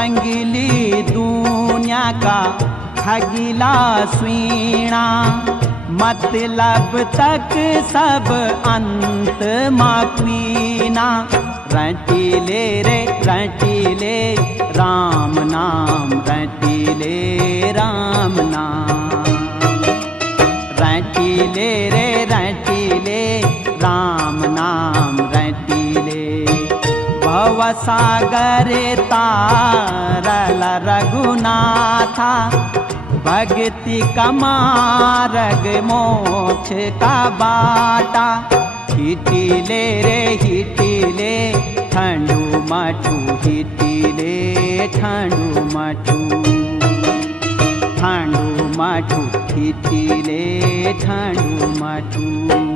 रंगीली दुनिया का खगीला स्वीणा, मतलब तक सब अंत मापीना। रटीले रे रटीले राम नाम, रटीले राम नाम। रटीले रे रटीले राम नाम, रटीले। भवसागर तारल रघुनाथा, भक्ति का मार्ग मोक्ष का बाटा। हिटिले रे हिटिले ठंडू मठू, हिटिले ठंडू मठू। ठंडू मठू हिटिले ठंडू मठू।